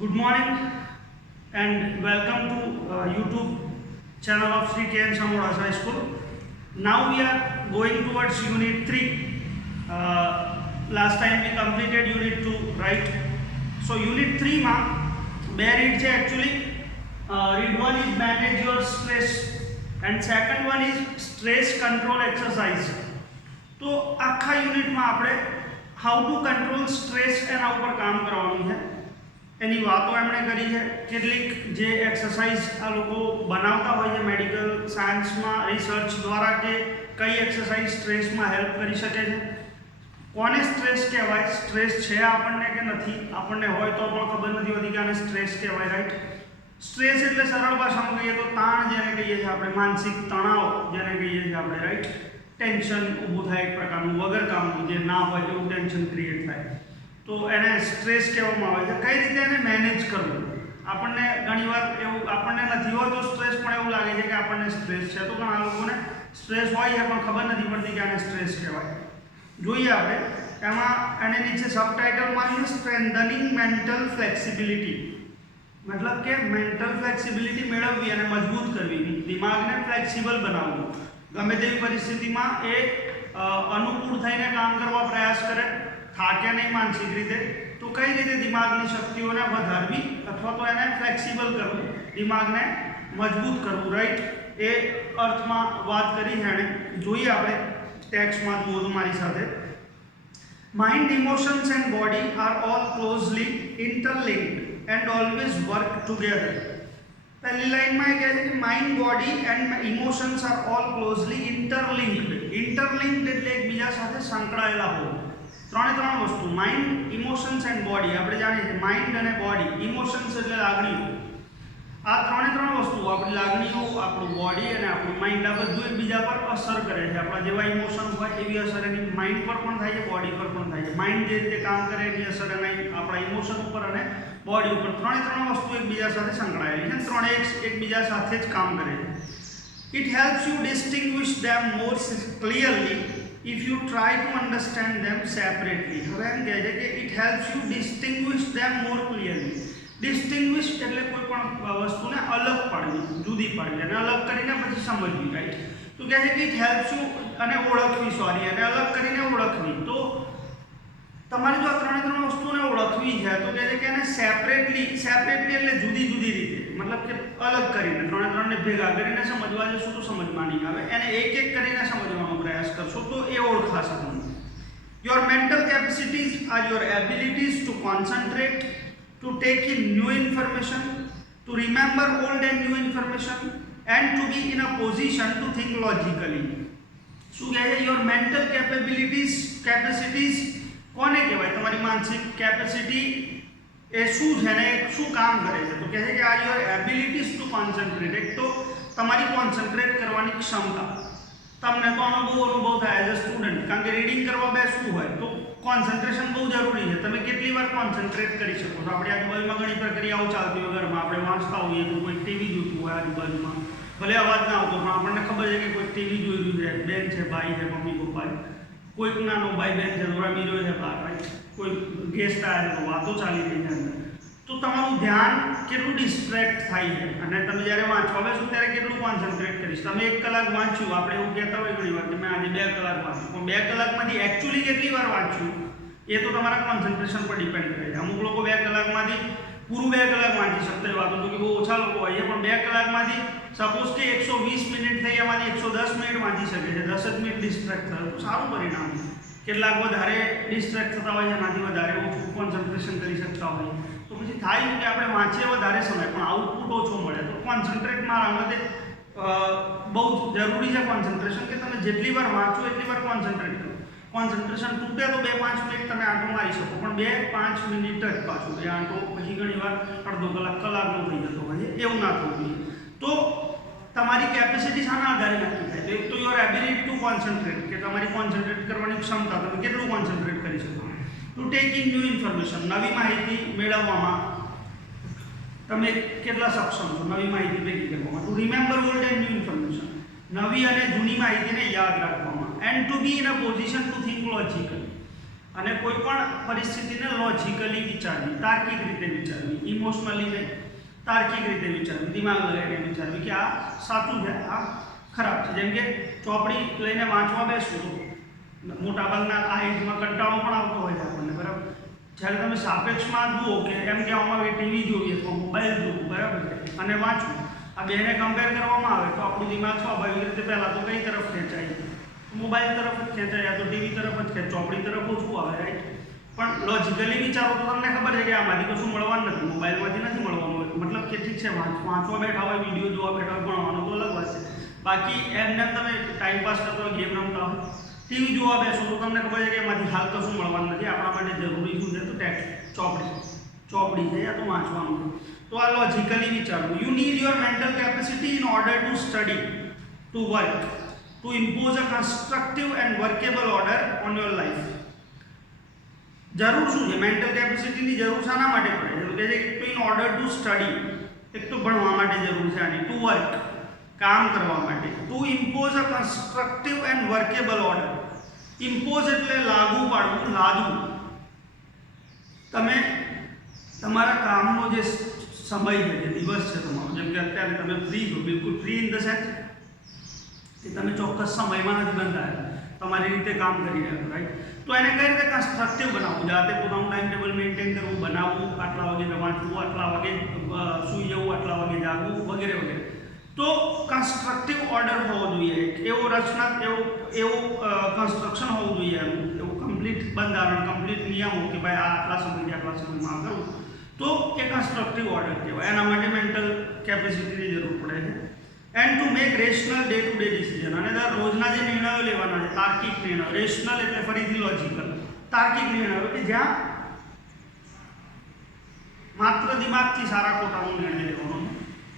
Good morning and welcome to YouTube channel of Sri K. N. Samodas High School. Now we are going towards Unit 3. Last time we completed Unit 2, right? So Unit 3 માં બે read છે actually. Read 1 is manage your stress and second one is stress control exercise. તો આખા યુનિટમાં આપણે how to control stress એના ઉપર કામ કરવાનું છે. એની વાતો એમણે કરી છે. કેટલીક જે એક્સરસાઇઝ આ લોકો બનાવતા હોય છે મેડિકલ સાયન્સમાં રિસર્ચ દ્વારા કે કઈ એક્સરસાઇઝ સ્ટ્રેસમાં હેલ્પ કરી શકે છે. કોને સ્ટ્રેસ કહેવાય, સ્ટ્રેસ છે આપણને કે નથી, આપણને હોય તો પણ ખબર નથી હોતી કે આને સ્ટ્રેસ કહેવાય, રાઈટ. સ્ટ્રેસ એટલે સરળ ભાષામાં કહીએ તો તાણ જેને કહીએ છીએ આપણે, માનસિક તણાવ જેને કહીએ છીએ આપણે, રાઈટ. ટેન્શન ઊભું થાય એક પ્રકારનું વગર કામનું, જે ના હોય એવું ટેન્શન ક્રિએટ થાય તો એને સ્ટ્રેસ કહેવામાં આવે છે. કઈ રીતે એને મેનેજ કરવું, આપણને ઘણીવાર એવું આપણને નથી હોતો સ્ટ્રેસ પણ એવું લાગે છે કે આપણને સ્ટ્રેસ છે, તો ઘણા લોકોને સ્ટ્રેસ હોય છે પણ ખબર નથી પડતી કે આને સ્ટ્રેસ કહેવાય. જોઈએ આપણે એમાં એને નીચે સબટાઇટલમાં છે સ્ટ્રેન્થનિંગ મેન્ટલ ફ્લેક્સિબિલિટી, મતલબ કે મેન્ટલ ફ્લેક્સિબિલિટી મેળવવી અને મજબૂત કરવી, દિમાગને ફ્લેક્સિબલ બનાવવું, ગમે તેવી પરિસ્થિતિમાં એ અનુકૂળ થઈને કામ કરવા પ્રયાસ કરે, થાકે નહીં માનસિક રીતે, તો કઈ રીતે દિમાગની શક્તિઓને વધારવી અથવા તો એને ફ્લેક્સિબલ કરવું, દિમાગને મજબૂત કરવું, રાઈટ. એ અર્થમાં વાત કરી છે એણે. જોઈએ આપણે ટેક્સ્ટમાં, જુઓ તો મારી સાથે. Mind, emotions and body are all closely interlinked and always work together. પહેલી લાઈનમાં એ કહે છે કે mind, body and emotions are all closely interlinked. Interlinked એટલે એકબીજા સાથે સંકળાયેલા હોય. ત્રણ વસ્તુ, માઇન્ડ, ઇમોશન્સ એન્ડ બોડી. આપણે જાણીએ છીએ માઇન્ડ અને બોડી, ઇમોશન્સ એટલે લાગણીઓ. આ ત્રણ વસ્તુઓ, આપણી લાગણીઓ, આપણું બોડી અને આપણું માઇન્ડ, આ બધું એકબીજા પર અસર કરે છે. આપણા જેવા ઇમોશન હોય એવી અસર એની માઇન્ડ પર પણ થાય છે, બોડી પર પણ થાય છે. માઇન્ડ જે રીતે કામ કરે એની અસર એની આપણા ઇમોશન ઉપર અને બોડી ઉપર. ત્રણ વસ્તુ એકબીજા સાથે સંકળાયેલી છે, ત્રણે એકબીજા સાથે જ કામ કરે છે. It helps you distinguish them more clearly if you try to understand them separately. હવે એમ કહે છે કે it helps you distinguish them more clearly. Distinguish એટલે કોઈ પણ વસ્તુને અલગ પાડવી, જુદી પાડવી અને અલગ કરીને પછી સમજવી, રાઈટ. તો કહે છે કે it helps you અને ઓળખવી, અને અલગ કરીને ઓળખવી. તો તમારે જો આ ત્રણ વસ્તુને ઓળખવી છે તો કહે છે કે એને સેપરેટલી એટલે જુદી રીતે, મતલબ કે અલગ કરીને ત્રણને ભેગા કરીને સમજવા જશો તો સમજમાં નહીં આવે. એને એક કરીને સમજવાનો પ્રયાસ કરશો તો એ ઓળખાશે તમને. Your mental capacities are your abilities to concentrate, to take in new information, to remember old and new information and to be in a position to think logically. શું કહે છે? યોર મેન્ટલ કેપેસિટીઝ કોને કહેવાય? તમારી માનસિક કેપેસિટી એ શું છે ને શું કામ કરે છે? તો કહે છે કે આ યોર એબિલિટીઝ ટુ કોન્સન્ટ્રેટ. એક તો તમારી કોન્સન્ટ્રેટ કરવાની ક્ષમતા. તમને તો આનો બહુ અનુભવ થાય એઝ અ સ્ટુડન્ટ, કારણ કે રીડિંગ કરવા બેસવું હોય તો કોન્સન્ટ્રેશન બહુ જરૂરી છે. તમે કેટલી વાર કોન્સન્ટ્રેટ કરી શકો છો? આપણી આજુબાજુમાં ઘણી પ્રક્રિયાઓ ચાલતી હોય, ઘરમાં આપણે વાંચતા હોઈએ તો કોઈ ટીવી જોતું હોય આજુબાજુમાં, ભલે અવાજ ના આવતો પણ આપણને ખબર છે કે કોઈ ટીવી જોઈ રહ્યું છે, બેન છે, ભાઈ છે, મમ્મી પપ્પા છે, કોઈક નાનો ભાઈ બેન છે, રમી રહ્યો છે બહાર, કોઈ ગેસ્ટ આવ્યા છે તો વાતો ચાલી રહી છે અંદર. તો તમારું ધ્યાન કેટલું ડિસ્ટ્રેક્ટ થાય છે અને તમે જ્યારે વાંચવા બેસો ત્યારે કેટલું કોન્સન્ટ્રેટ કરીશ. તમે 1 કલાક વાંચ્યું, આપણે એવું કહેતા હોય ઘણી વાર કે મેં આજે 2 કલાક વાંચ્યું, પણ 2 કલાકમાંથી એકચ્યુઅલી કેટલી વાર વાંચ્યું એ તો તમારા કોન્સન્ટ્રેશન પર ડિપેન્ડ કરે છે. અમુક લોકો 2 કલાકમાંથી પૂરું 2 કલાક વાંચી શકતા હોય, વાતો તો કે બહુ ઓછા લોકો હોય છે, પણ 2 કલાકમાંથી સપોઝ કે 120 મિનિટ થઈ, એમાંથી 110 મિનિટ વાંચી શકે છે, 10 જ મિનિટ ડિસ્ટ્રેક્ટ થયો તો સારું પરિણામ છે. કેટલાક વધારે ડિસ્ટ્રેક્ટ થતા હોય છે, એનાથી વધારે ઓછું કોન્સન્ટ્રેશન કરી શકતા હોય તો પછી થાય કે આપણે વાંચીએ વધારે સમય પણ આઉટપુટ ઓછો મળે. તો કોન્સન્ટ્રેટ મારા મતે બહુ જરૂરી છે કોન્સન્ટ્રેશન, કે તમે જેટલી વાર વાંચો એટલી વાર કોન્સન્ટ્રેટ કરો. કોન્સન્ટ્રેશન તૂટે તો 2-5 મિનિટ તમે આંટો મારી શકો, પણ 2-5 મિનિટ જ પાછું એ આંટો પછી ઘણી વાર અડધો કલાકનો થઈ જતો હોય છે. એવું ના થવું જોઈએ. તો તમારી કેપેસિટી શાના આધારે નક્કી થાય? તો એક તો યોર એબિલિટી ટુ કોન્સન્ટ્રેટ, કે તમારી કોન્સન્ટ્રેટ કરવાની ક્ષમતા, તમે કેટલું કોન્સન્ટ્રેટ કરી શકો. Two take in new information, નવી માહિતી મેળવવામાં તમે કેટલા સક્ષમ છો નવી માહિતી ભેગી કરવામાં. To remember old and new information, નવી અને જૂની માહિતીને યાદ રાખવામાં. And to be in a position to think logically, અને કોઈ પણ પરિસ્થિતિને લોજિકલી વિચારવી, તાર્કિક રીતે વિચારવી, ઇમોશનલી નહીં, તાર્કિક રીતે વિચારવી, દિમાગ લગાવીને વિચારવી કે આ સાચું છે, આ ખરાબ છે. જેમ કે ચોપડી લઈને વાંચવા બેસવું તો મોટાભાગના આ એજમાં કંટાળો પણ આવતો હોય છે આપણને, બરાબર. જ્યારે તમે સાપેક્ષમાં જુઓ કે એમ કહેવામાં આવે ટીવી જોઈએ તો મોબાઈલ જોવું, બરાબર છે, અને વાંચવું, આ બેને કમ્પેર કરવામાં આવે તો આપણું દિમાગ સ્વાભાવિક રીતે પહેલાં તો કઈ તરફ ખેંચાય, મોબાઈલ તરફ જ ખેંચાય, યા તો ટીવી તરફ જ ખેંચાય, ચોપડી તરફ ઓછું આવે, રાઈટ. પણ લોજિકલી વિચારો તો તમને ખબર છે કે આમાંથી કશું મળવાનું નથી, મોબાઈલમાંથી નથી મળવાનું. મતલબ કે ઠીક છે વાંચવા બેઠા હોય, વિડીયો જોવા બેઠા હોય, ભણવાનો તો અલગ વાત છે. બાકી એમને તમે ટાઈમ પાસ કરતો હોય, ગેમ રમતા હોય, ટીવી જોવા બેસો તો તમને ખબર છે કે એમાંથી હાલ કશું મળવાનું નથી. આપણા માટે જરૂરી શું છે તો ટેક્સ્ટ, ચોપડી છે યા તો વાંચવાનું. તો આ લોજિકલી વિચારવું. You need your mental capacity in order to study, to work, to impose a constructive and workable order on your life. જરૂર શું છે? મેન્ટલ કેપેસિટીની જરૂર શાના માટે પડે? તો કહે છે કે ઇન ઓર્ડર ટુ સ્ટડી, એક તો ભણવા માટે જરૂર છે આની, ટુ વર્ક, કામ કરવા માટે, to impose a constructive and workable order. Impose એટલે લાગુ પાડવું, લાદવું. તમે તમારા કામનો જે સમય છે, જે દિવસ છે તમારો, જેમ કે અત્યારે તમે ફ્રી છો, બિલકુલ ફ્રી ઇન ધ સેન્સ કે તમે ચોક્કસ સમયમાં નથી બંધાયા, તમારી રીતે કામ કરી રહ્યા છો, રાઈટ. તો એને કઈ રીતે કન્સ્ટ્રક્ટિવ બનાવવું, જાતે પોતાનું ટાઈમ ટેબલ મેન્ટેન કરવું, બનાવવું, આટલા વાગે વાંચવું, આટલા વાગે સૂઈ જવું, આટલા વાગે જાગવું, વગેરે વગેરે. તો કન્સ્ટ્રક્ટિવ ઓર્ડર હોવો જોઈએ, એવો રચના, એવો કન્સ્ટ્રક્શન હોવું જોઈએ, એવું કમ્પ્લીટ બંધારણ, કમ્પ્લીટ નિયમો કે ભાઈ આ આટલા સમયથી આટલા સમયમાં કરવું. તો એ કન્સ્ટ્રક્ટિવ ઓર્ડર કહેવાય. એના માટે મેન્ટલ કેપેસિટીની જરૂર પડે છે. And to make rational day to day decision, અને રોજના જે નિર્ણયો લેવાના છે, તાર્કિક નિર્ણયો. રેશનલ એટલે ફરીથી લોજિકલ, તાર્કિક નિર્ણયો કે જ્યાં માત્ર દિમાગથી સારા ખોટાનો નિર્ણય લેવાનો,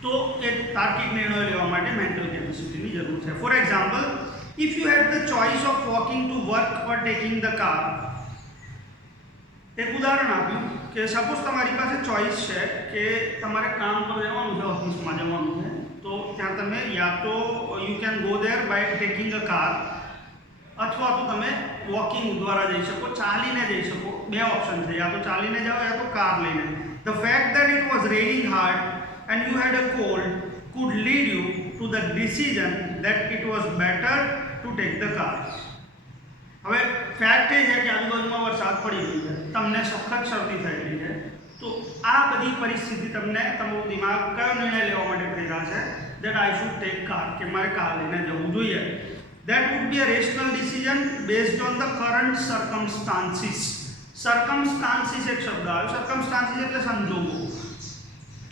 તો એ તાર્કિક નિર્ણયો લેવા માટે મેન્ટલ કેપેસિટીની જરૂર છે. For example, if you had the choice of walking to work or taking the car. એક ઉદાહરણ આપ્યું કે સપોઝ તમારી પાસે ચોઇસ છે કે તમારે કામ પર જવાનું છે, ઓફિસમાં જવાનું છે, તો ત્યાં તમે યા તો you can go there by taking a car, અથવા તો તમે વોકિંગ દ્વારા જઈ શકો, ચાલીને જઈ શકો. બે ઓપ્શન છે, યા તો ચાલીને જાઓ યા તો કાર લઈને. The fact that it was raining hard and you had a cold could lead you to the decision that it was better to take the car. હવે ફેક્ટ એ છે કે આજુબાજુમાં વરસાદ પડી રહ્યો છે, તમને સખત શરદી થયેલી છે, તો આ બધી પરિસ્થિતિ તમને તમારું દિમાગ કયો નિર્ણય લેવા માટે પ્રેરા છે? that I should take car, કે મારે કાર લઈને જવું જોઈએ. that would be a rational decision based on the current circumstances. circumstances એક શબ્દ આવ્યો, circumstances એટલે સંજોગો.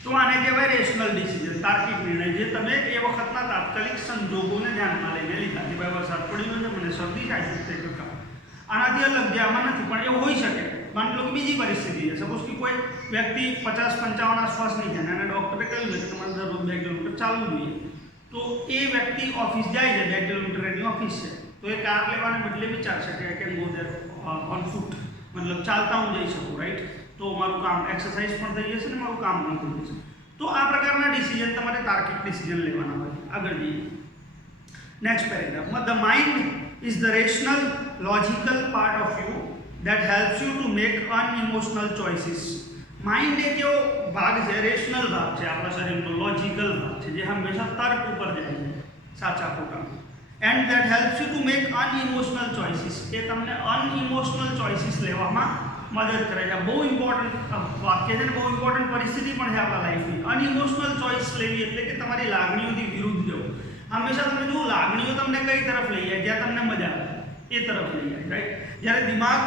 તો આને કહેવાય રેશનલ ડિસિઝન, તાર્કિક નિર્ણય, જે તમે એ વખતના તાત્કાલિક સંજોગોને ધ્યાનમાં લઈને લીધા કે ભાઈ વરસાદ પડી ગયો છે, મને શરદી થાય છે, તે કરતા આનાથી અલગ જે આમાં નથી. પણ એવું હોઈ શકે, માની લો કે બીજી પરિસ્થિતિ છે, સપોઝ કે કોઈ વ્યક્તિ 50-55 આસપાસની છે અને ડૉક્ટરે કહ્યું છે કે તમારે દરરોજ 2 કિલોમીટર ચાલવું જોઈએ, તો એ વ્યક્તિ ઓફિસ જાય છે, 2 કિલોમીટર એની ઓફિસ છે, તો એ કાર લેવાને બદલે વિચારશે કે can go there on foot, મતલબ ચાલતા હું જઈ શકું, રાઈટ. તો મારું કામ એક્સરસાઇઝ પણ થઈ જશે ને મારું કામ પણ થઈ જશે. તો આ પ્રકારના ડિસિઝન તમારે તાર્કિક ડિસિઝન લેવાના હોય. આગળ જઈએ, નેક્સ્ટ પેરેગ્રાફમાં. The mind is the rational logical part of you that helps you to make unemotional choices. Mind એક એવો ભાગ છે, રેશનલ ભાગ છે આપણા શરીરનો, લોજિકલ ભાગ છે, જે હંમેશા તર્ક ઉપર જાય છે, સાચા ખોટા. And that helps you to make unemotional choices. એ તમને અનઇમોશનલ ચોઇસીસ લેવામાં મદદ કરે છે. બહુ ઇમ્પોર્ટન્ટ વાક્ય છે ને, બહુ ઇમ્પોર્ટન્ટ પરિસ્થિતિ પણ છે આપણા લાઈફની. અનઇમોશનલ ચોઇસ લેવી એટલે કે તમારી લાગણીઓથી વિરુદ્ધ જવું. હંમેશા તમે જુઓ, લાગણીઓ તમને કઈ તરફ લઈ જાય? જ્યાં તમને મજા આવે એ તરફ લઈ જાય, રાઈટ. જ્યારે દિમાગ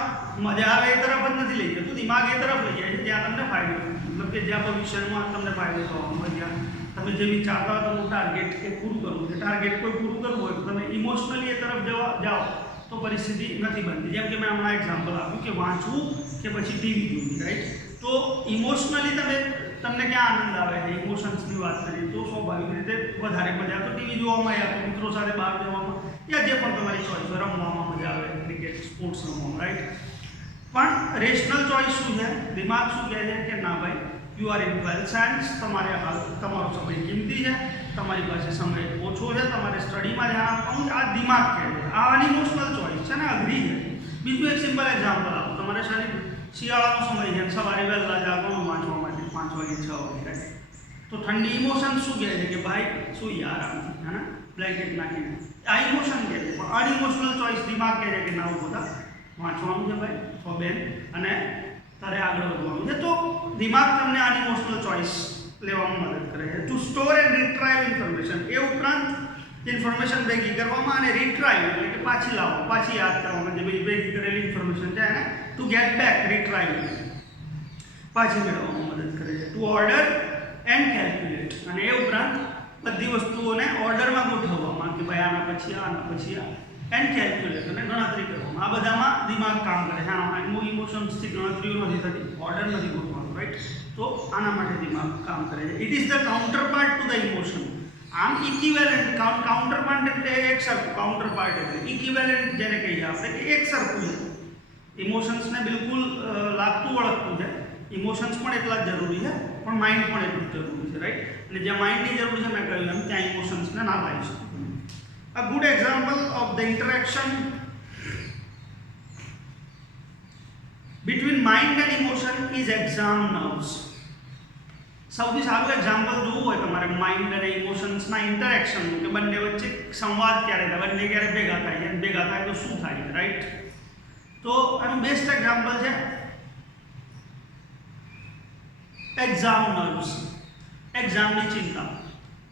મજા આવે એ તરફ જ નથી લઈ જતું, દિમાગ એ તરફ લઈ જાય છે જ્યાં તમને ફાયદો, મતલબ કે જ્યાં ભવિષ્યમાં તમને ફાયદો થવાનો હોય, જ્યાં તમે જે વિચારતા હોય તમારું ટાર્ગેટ એ પૂરું કરવું છે, ટાર્ગેટ કોઈ પૂરું કરવું હોય તો તમે ઇમોશનલી એ તરફ જાઓ તો પરિસ્થિતિ નથી બનતી. જેમ કે મેં હમણાં એક્ઝામ્પલ આપ્યું કે વાંચવું કે પછી ટીવી જોવી, રાઈટ. તો ઇમોશનલી તમને ક્યાં આનંદ આવે છે, ઇમોશન્સની વાત કરીએ તો સ્વાભાવિક રીતે વધારે મજા તો ટીવી જોવામાં, યા તો મિત્રો સાથે બહાર જવામાં, યા જે પણ તમારી ચોઈસ હોય, રમવામાં મજા આવે, ક્રિકેટ, સ્પોર્ટ્સ રમવામાં, રાઈટ. પણ રેશનલ ચોઈસ શું છે? દિમાગ શું કહે છે કે ના ભાઈ, you are in 12th science, તમારો સમય કિંમતી છે, તમારી પાસે સમય ઓછો છે, તમારે સ્ટડીમાં ધ્યાન આપવાનું છે. આ દિમાગ કહે છે, આ અનઇમોશનલ ચોઈસ છે ને, અઘરી છે. બીજું એક સિમ્પલ એક્ઝામ્પલ આપું, તમારે શિયાળાનો સમય છે, સવારે વહેલા જાગવાનું વાંચવા માટે 5 વાગે 6 વાગે, રાઈટ? તો ઠંડી ઇમોશન શું કહે છે કે ભાઈ શું આરામથી, હે ને, બ્લેન્કેટ નાખીને, આ ઇમોશન કહે છે. પણ અનઇમોશનલ ચોઇસ દિમાગ કહે છે કે ના બધા વાંચવાનું છે ભાઈ, તો બેન, અને તારે આગળ વધવાનું છે. તો દિમાગ તમને અનઇમોશનલ ચોઇસ લેવામાં મદદ કરે છે. To store and retrieve information, એ ઉપરાંત ઇન્ફોર્મેશન ભેગી કરવામાં અને રિટ્રાઈવ એટલે કે પાછી લાવો, પાછી યાદ કરવામાં, જે ભેગી કરેલી ઇન્ફોર્મેશન છે એને ટુ ગેટ બેક, રિટ્રાઈવ પાછી મેળવવામાં મદદ કરે છે. ટુ ઓર્ડર એન્ડ કેલ્ક્યુલેટ, અને એ ઉપરાંત બધી વસ્તુઓને ઓર્ડરમાં ગોઠવવામાં, કે ભાઈ આના પછી આ, એન્ડ કેલ્ક્યુલેટ, અને ગણતરી કરવામાં. આ બધામાં દિમાગ કામ કરે છે. આમાં ઇમોશન્સથી ગણતરીઓ નથી થતી, ઓર્ડર નથી ગોઠવાનું, રાઈટ? તો આના માટે દિમાગ કામ કરે છે. It is the counter part to the emotion. આમ ઇક્વિવેલન્ટ, કાઉન્ટર પાર્ટ એટલે એક સરખું, કાઉન્ટર પાર્ટ એટલે ઇક્વિવેલન્ટ જેને કહીએ આપણે, કે એક સરખું છે. ઇમોશન્સને બિલકુલ લાગતું વળગતું છે. ઇમોશન્સ પણ એટલા જ જરૂરી છે, પણ માઇન્ડ પણ એટલું જ જરૂરી છે, રાઈટ? અને જ્યાં માઇન્ડની જરૂર છે, મેં કહ્યું એમ, ત્યાં ઇમોશન્સને ના લાવી શકું. A good example of the interaction between mind and emotion is exam nerves. સૌથી સારું એક્ઝામ્પલ જોવું હોય તમારે માઇન્ડ અને ઇમોશન્સના ઇન્ટરેક્શનનું, કે બંને વચ્ચે સંવાદ ક્યારે થાય, બંને ક્યારે ભેગા થાય છે, ભેગા થાય તો શું થાય, રાઈટ? તો આનું બેસ્ટ એક્ઝામ્પલ છે એક્ઝામ નર્વ્સ. એક્ઝામની ચિંતા,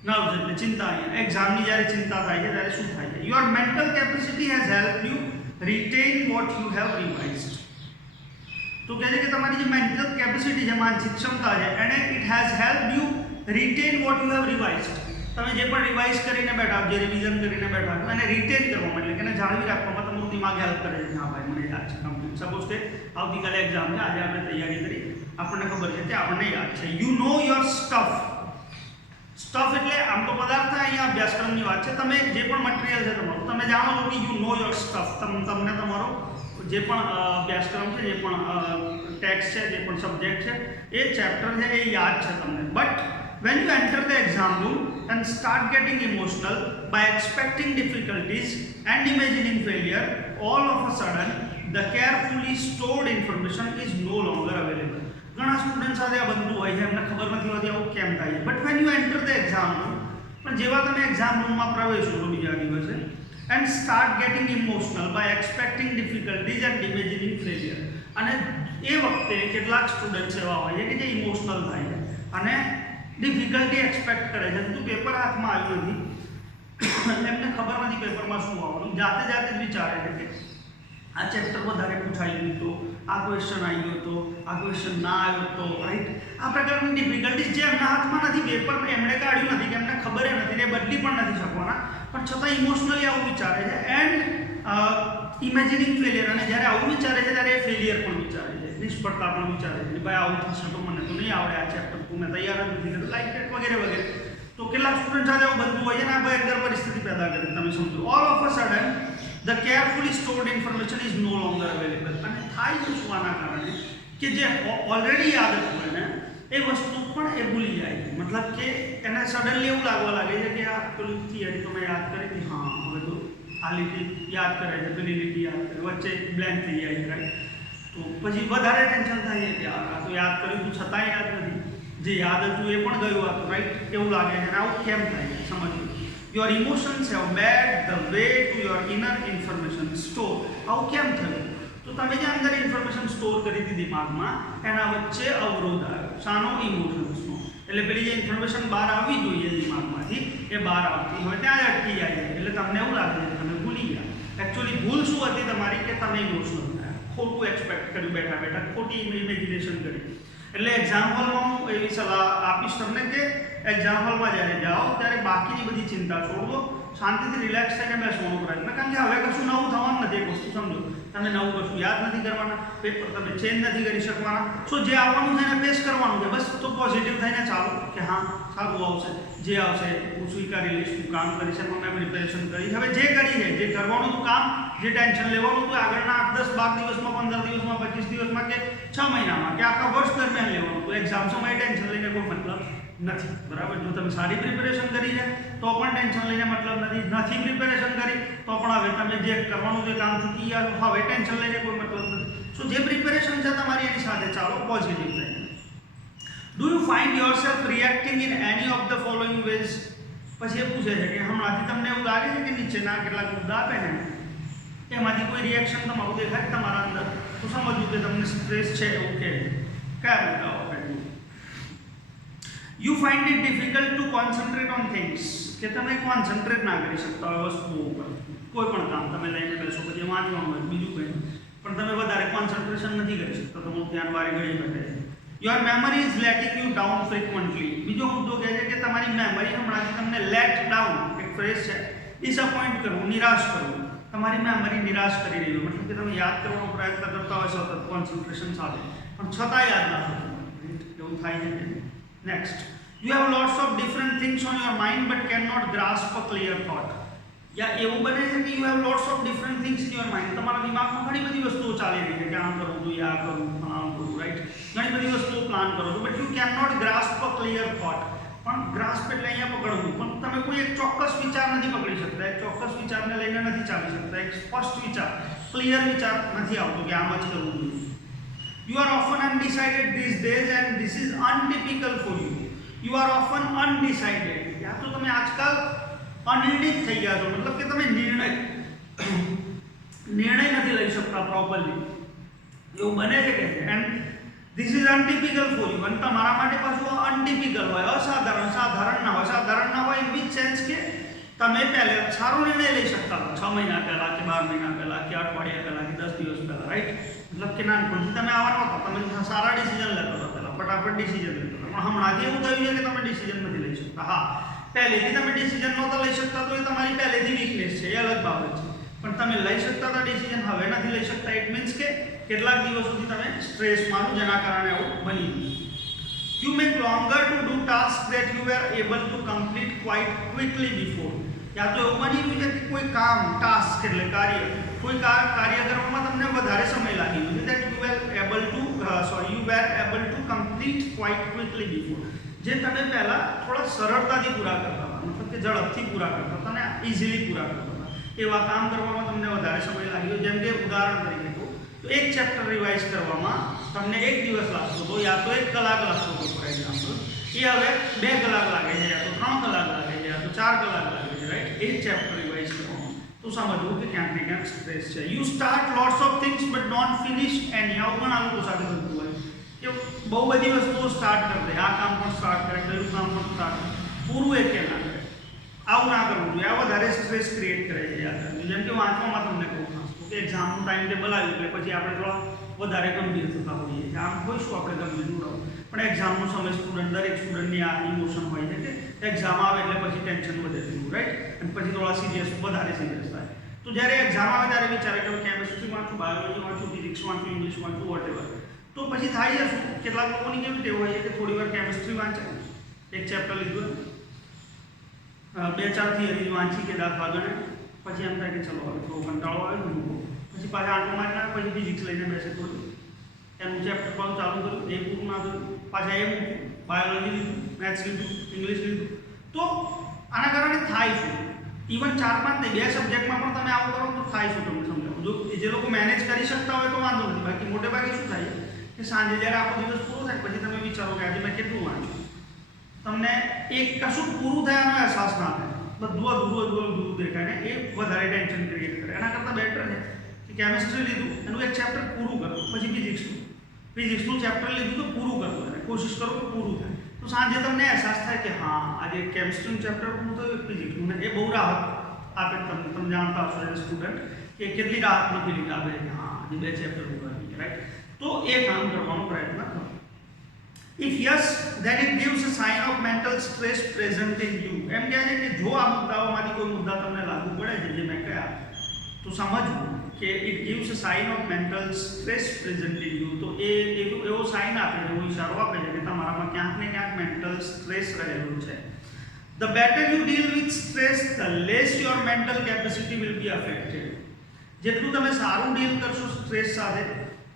નર્વ્સ એટલે ચિંતા. અહીંયા એક્ઝામની જ્યારે ચિંતા થાય છે ત્યારે શું થાય છે? Your mental capacity has help you written what you have revised. તો કહે છે કે તમારી જે મેન્ટલ કેપેસિટી છે, માનસિક ક્ષમતા છે, એને it has help you written what you have revised. તમે જે પણ રિવાઇઝ કરીને બેઠા, જે રિવિઝન કરીને બેઠા, એને રિટેન કરવામાં એટલે કે એને જાળવી રાખવામાં તમારું દિમાગ હેલ્પ કરે છે. હા ભાઈ, મને યાદ છે કમ્પ્લીટ. સપોઝ કે આવતીકાલે એક્ઝામ છે, આજે આપણે તૈયારી કરી, આપણને ખબર છે કે આપણને યાદ છે. You know your stuff. Stuff એટલે આમ તો પદાર્થ, અહીંયા અભ્યાસક્રમની વાત છે. તમે જે પણ મટીરિયલ છે તમારું, તમે જાણો છો કે યુ નો યોર સ્ટફ. તમને તમારો જે પણ અભ્યાસક્રમ છે, જે પણ ટેક્સ્ટ છે, જે પણ સબ્જેક્ટ છે, એ ચેપ્ટર છે, એ યાદ છે તમને. But when you enter the exam room and start getting emotional by expecting difficulties and imagining failure, all of a sudden the carefully stored information is no longer available. ઘણા student સાથે આ બનતું હોય છે, એમને ખબર નથી હોતી આવું કેમ થાય છે. But when you enter the exam room, પણ જેવા તમે એક્ઝામ રૂમમાં પ્રવેશો છો બીજા દિવસે, and start getting emotional by expecting difficulties and imagining failure, અને એ વખતે કેટલાક સ્ટુડન્ટ્સ એવા હોય છે કે જે ઇમોશનલ થાય છે અને ડિફિકલ્ટી એક્સપેક્ટ કરે છે. તો પેપર હાથમાં આવ્યું નથી, એમને ખબર નથી પેપરમાં શું આવવાનું, જાતે જ વિચારે છે કે આ ચેપ્ટર વધારે પૂછાયું તો, આ ક્વેશ્ચન આવી ગયો તો, આ ક્વેશ્ચન ના આવ્યો તો, રાઈટ? આ પ્રકારની ડિફિકલ્ટીઝ જે એમના હાથમાં નથી, પેપર એમણે કાઢ્યું નથી, કે એમને ખબર નથી, એ બદલી પણ નથી શકવાના, પણ છતાં ઇમોશનલી આવું વિચારે છે. એન્ડ ઇમેજિનિંગ ફેલિયર, અને જ્યારે આવું વિચારે છે ત્યારે એ ફેલિયર પણ વિચારે છે, નિષ્ફળતા પણ વિચારે છે કે ભાઈ આવું થશે તો મને તો નહીં આવડે, આ ચેપ્ટર તો મેં તૈયાર જ નથી, લાઈક ડેટ વગેરે વગેરે. તો કેટલાક સ્ટુડન્ટ સાથે આવું બનતું હોય છે ને, આ ભયંકર પરિસ્થિતિ પેદા કરે. તમે સમજો, all of a sudden the carefully stored information is no longer available. અને થાય શું આના કારણે કે જે ઓલરેડી યાદ હતું એને, એ વસ્તુ પણ એ ભૂલી જાય છે. મતલબ કે એને સડનલી એવું લાગવા લાગે છે કે આ પેલી થિયરી તો મેં યાદ કરી હતી, હા હવે તો આ લીટી યાદ કરે છે, પેલી લીટી યાદ કરે, વચ્ચે બ્લેન્ક થઈ જાય છે, રાઈટ? તો પછી વધારે ટેન્શન થાય છે કે આ તો યાદ કર્યું હતું છતાં યાદ નથી, જે યાદ હતું એ પણ ગયું હતું, રાઈટ? એવું લાગે છે. અને આવું કેમ થાય છે સમજવું. Your emotions have barred the way to your inner information store. આવું કેમ થયું? તો તમે જે અંદર ઇન્ફોર્મેશન સ્ટોર કરી હતી દિમાગમાં, એના વચ્ચે અવરોધ આવ્યો. શાનો? ઇમોશન્સનો. એટલે પેલી જે ઇન્ફોર્મેશન બહાર આવવી જોઈએ દિમાગમાંથી, એ બહાર આવતી હોય ત્યાં જ અટકી જાય છે. એટલે તમને એવું લાગે છે તમે ભૂલી ગયા. એકચ્યુઅલી ભૂલ શું હતી તમારી, કે તમે ઇમોશનલ થયા, ખોટું એક્સપેક્ટ કર્યું, બેઠા બેઠા ખોટી ઇમેજિનેશન કરી. એટલે એક્ઝામ હોલમાં હું એવી સલાહ આપીશ તમને કે એક્ઝામ હોલમાં જ્યારે જાઓ ત્યારે બાકીની બધી ચિંતા છોડો, શાંતિથી રિલેક્સ થઈને બેસવાનો પ્રયત્ન. કારણ કે હવે કશું નવું થવાનું નથી. એક વસ્તુ સમજો, તમે નવું કશું યાદ નથી કરવાના, પેપર તમે ચેન્જ નથી કરી શકવાના. સો જે આવવાનું છે એને ફેસ કરવાનું છે બસ. તો પોઝિટિવ થઈને ચાલો કે હા સારું આવશે, જે આવશે હું સ્વીકારી લઈશ, હું કામ કરીશ, એમાં મેં પ્રિપેરેશન કરી. હવે જે કરી છે, જે કરવાનું હતું કામ, જે ટેન્શન લેવાનું હતું આગળના 8, 10, 12 દિવસમાં, 15 દિવસમાં, 25 દિવસમાં, કે 6 મહિનામાં, કે આખા વર્ષ દરમિયાન લેવાનું હતું, એક્ઝામ સમયે ટેન્શન લઈને કોઈ મતલબ નથી. બરાબર? જો તમે સારી પ્રિપેરેશન કરી છે તો પણ ટેન્શન લઈને મતલબ નથી પ્રિપેરેશન કરી તો પણ હવે તમે જે કરવાનું જે કામ ચૂકી ગયા હવે ટેન્શન લઈને કોઈ મતલબ નથી. સો જે પોઝિટિવ થાય. Do you find yourself reacting in any of the following ways? પછી એ પૂછે છે કે હમણાંથી તમને એવું લાગે છે કે નીચેના કેટલાક મુદ્દા આપે છે એમાંથી કોઈ રિએક્શન તમારું દેખાય તમારા અંદર, તો સમજવું કે તમને સ્ટ્રેસ છે એવું કે કયા મુદ્દાઓ આપે. You find it difficult to concentrate on things, કે તમે કોન્સન્ટ્રેટ ના કરી શકતા હોય વસ્તુઓ ઉપર. કોઈ પણ કામ તમે લઈને બેસો, પછી વાંચવાનું હોય બીજું કંઈ, પણ તમે વધારે કોન્સન્ટ્રેશન નથી કરી શકતા, તમારું ધ્યાન વારે ઘડી ઘટે છે. Your memory is letting you down frequently. બીજો મુદ્દો કહે છે કે તમારી મેમરી હમણાંથી તમને લેટ ડાઉન, એક ફ્રેઝ છે, ડિસઅપોઇન્ટ કરવું, નિરાશ કરવું. તમારી મેમરી નિરાશ કરી રહી હોય, મતલબ કે તમે યાદ કરવાનો પ્રયત્ન કરતા હોય સતત કોન્સન્ટ્રેશન સાથે, પણ છતાં યાદ ના થતું, એવું થાય છે. Next, you have lots of different things on your mind but can not grasp a clear thought. યા એવું બને છે કે you have lots of different things in your mind. તમારા દિમાગમાં ઘણી બધી વસ્તુઓ ચાલી રહી છે કે આમ કરવું જોઈએ, આ કરવું, આમ કરવું, રાઈટ? ઘણી બધી વસ્તુઓ પ્લાન કરો છો, but you can not grasp a clear thought. પણ ગ્રાસ્પ એટલે અહીંયા પકડવું, પણ તમે કોઈ એક ચોક્કસ વિચાર નથી પકડી શકતા, એક ચોક્કસ વિચારને લઈને નથી ચાલી શકતા, એક સ્પષ્ટ વિચાર, ક્લિયર વિચાર નથી આવતો કે આમ જ કરવું જોઈએ. You are often undecided these days and this is untypical for you. You are often undecided, યા તો તમે આજકાલ અનિર્ણિત થઈ ગયા છો, મતલબ કે તમે નિર્ણય નથી લઈ શકતા પ્રોપરલી, એવું બને છે કે. And this is untypical for you, અને તમારા માટે પાછું અનટિપિકલ હોય, અસાધારણ, સાધારણ ના હોય ઇન વિચ સેન્સ કે તમે પહેલે સારો નિર્ણય લઈ શકતા હતા 6 મહિના પહેલા કે 12 મહિના પહેલા કે અઠવાડિયા પહેલા કે 10 દિવસ પહેલા, રાઈટ? મતલબ કે નાનપણથી તમે આવા નહોતા, તમે સારા ડિસિઝન લેતા હતા, પહેલા ફટાફટ ડિસિઝન લેતા હતા. પણ હમણાંથી એવું થયું છે કે તમે ડિસિઝન નથી લઈ શકતા. હા, પહેલેથી તમે ડિસિઝન નહોતા લઈ શકતા તો એ તમારી પહેલેથી વીકનેસ છે, એ અલગ બાબત છે. પણ તમે લઈ શકતા હતા ડિસિઝન, હવે નથી લઈ શકતા, ઇટ મીન્સ કે કેટલાક દિવસોથી તમે સ્ટ્રેસમાં છો, જેના કારણે આવું બની ગયું. You make longer to do task that you were able to complete quite quickly before. યા તો એવું બની ગયું છે કે કોઈ કામ, ટાસ્ક એટલે કાર્ય, કોઈ કાર્ય કરવામાં તમને વધારે સમય લાગી ગયો છે, that you were able to complete quite quickly before. જે તમે પહેલાં થોડા સરળતાથી પૂરા કરતા હતા, મતલબ કે ઝડપથી પૂરા કરતા હતા અને ઇઝીલી પૂરા કરતા હતા, એવા કામ કરવામાં તમને વધારે સમય લાગ્યો. જેમ કે ઉદાહરણ તરીકે તો એક ચેપ્ટર રિવાઇઝ કરવામાં તમને 1 દિવસ લાગતો હતો, યા તો 1 કલાક લાગતો હતો ફોર એક્ઝામ્પલ, એ હવે 2 કલાક લાગે છે, યા તો 3 કલાક લાગે છે, યા તો 4 કલાક લાગે છે, રાઈટ? એક ચેપ્ટર રિવાઇઝ કરવામાં. તો સમજવું કે ક્યાંક ને ક્યાંક સ્ટ્રેસ છે. You start lots of things but don't finish any. આવું પણ આ લોકો સાથે થતું હોય કે બહુ બધી વસ્તુઓ સ્ટાર્ટ કરી દે, આ કામ પણ સ્ટાર્ટ કરે, પેલું કામ પણ સ્ટાર્ટ કરે, પૂરું એક કે ના કરે. આવું ના કરવું જોઈએ, આ વધારે સ્ટ્રેસ ક્રિએટ કરે છે. યાદ રાખજો. જેમ કે વાંચવામાં તમને કહું ખાસ કે એક્ઝામનું ટાઈમ ટેબલ આવ્યું એટલે પછી આપણે થોડા વધારે ગંભીર થતા હોઈએ છીએ. આમ હોઈશું આપણે ગંભીર રહો, પણ એક્ઝામનો સમય દરેક સ્ટુડન્ટની આ ઇમોશન હોય છે કે એક્ઝામ આવે એટલે પછી ટેન્શન વધે થયું, રાઈટ? અને પછી થોડા વધારે સિરિયસ થાય. તો જ્યારે એક્ઝામ આવે ત્યારે વિચારે કે કેમિસ્ટ્રી વાંચું, બાયોલોજી વાંચું, ફિઝિક્સ વાંચું, ઇંગ્લિશ વાંચું, વોટેવર. તો પછી થાય છે શું, કેટલાક લોકોની કેવી ટેવ હોય છે કે થોડી વાર કેમિસ્ટ્રી વાંચે, એક ચેપ્ટર લીધું, 2-4 થિયરી વાંચી કે દાખલા ગણે, પછી એમ થાય કે ચલો હવે થોડો કંટાળો આવે ને મૂકો, પછી પાછા આંટો મારી નાખે, પછી ફિઝિક્સ લઈને બેસે, થોડું એનું ચેપ્ટર પણ ચાલુ કર્યું, એ પૂરું ના થયું, પાછા એ મૂક્યું, બાયોલોજી લીધું, મેથ્સ લીધું, ઇંગ્લિશ લીધું. તો આના કારણે થાય શું, ઇવન 4-5 નહીં, 2 સબ્જેક્ટમાં પણ તમે આવું કરો તો થાય શું, તમને સમજાવું. જો જે લોકો મેનેજ કરી શકતા હોય તો વાંધો નથી, બાકી મોટે ભાગે શું થાય કે સાંજે જ્યારે આખો દિવસ પૂરો થાય પછી તમે વિચારો કે આજે મેં કેટલું વાંચ્યું, તમને એક કશું પૂરું થયાનો અહેસાસ ના થાય, બધું અધૂરું દેખાય ને, એ વધારે ટેન્શન ક્રિએટ કરે. એના કરતાં બેટર છે કે કેમિસ્ટ્રી લીધું, એનું એક ચેપ્ટર પૂરું કરો, પછી ફિઝિક્સનું ચેપ્ટર લીધું તો પૂરું કરો, અને કોશિશ કરો કે પૂરું થાય. તો સાંજે તમને અહેસાસ થાય કે હા આજે કેમિસ્ટ્રીનું ચેપ્ટર પૂરું થયું, ફિઝિક્સનું, એ બહુ રાહત આપે. તમે જાણતા હશો એઝ સ્ટુડન્ટ કે કેટલી રાહતની ફિલિંગ આપે કે હા આજે 2 ચેપ્ટર પૂરા થઈ ગયા, રાઈટ? તો એ કામ કરવાનો પ્રયત્ન કરો. If yes, then it gives a sign of mental stress present in you. એમ કહે છે કે જો આ મુદ્દાઓમાંથી કોઈ મુદ્દા તમને લાગુ પડે છે જે મેં કહ્યા, તો સમજવું કે it gives a sign of mental stress present in you. તો એ એવો સાઇન આપે છે, એવો ઇશારો આપે છે કે તમારામાં ક્યાંક ને ક્યાંક મેન્ટલ સ્ટ્રેસ રહેલું છે. The better you deal with stress, the less your mental capacity will be affected. જેટલું તમે સારું ડીલ કરશો સ્ટ્રેસ સાથે,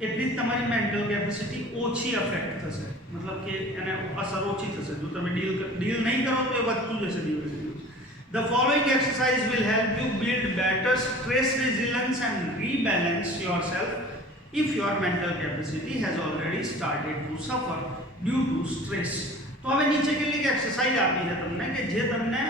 એટલી જ તમારી મેન્ટલ કેપેસિટી ઓછી અફેક્ટ થશે, મતલબ કે એને અસર ઓછી થશે. જો તમે ડીલ નહીં કરો તો એ વધતું જશે દિવસે દિવસ. The following exercise will help you build better stress resilience and rebalance yourself if your mental capacity has already started to suffer due to stress. તો હવે નીચે કેટલીક એક્સરસાઇઝ આપી છે તમને કે જે તમને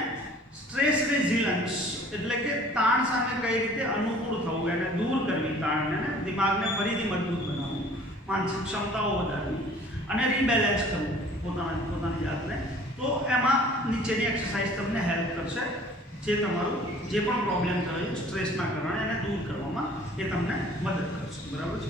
સ્ટ્રેસ રેઝિલન્સ એટલે કે તાણ સામે કઈ રીતે અનુકૂળ થવું, એને દૂર કરવી, તાણને દિમાગને ફરીથી મજબૂત બનાવવું, માનસિક ક્ષમતાઓ વધારવી અને રીબેલેન્સ કરવું પોતાની જાતને. તો એમાં નીચેની એક્સરસાઇઝ તમને હેલ્પ કરશે, જે તમારું જે પણ પ્રોબ્લેમ થયો સ્ટ્રેસના કારણે એને દૂર કરવામાં એ તમને મદદ કરશે. બરાબર છે.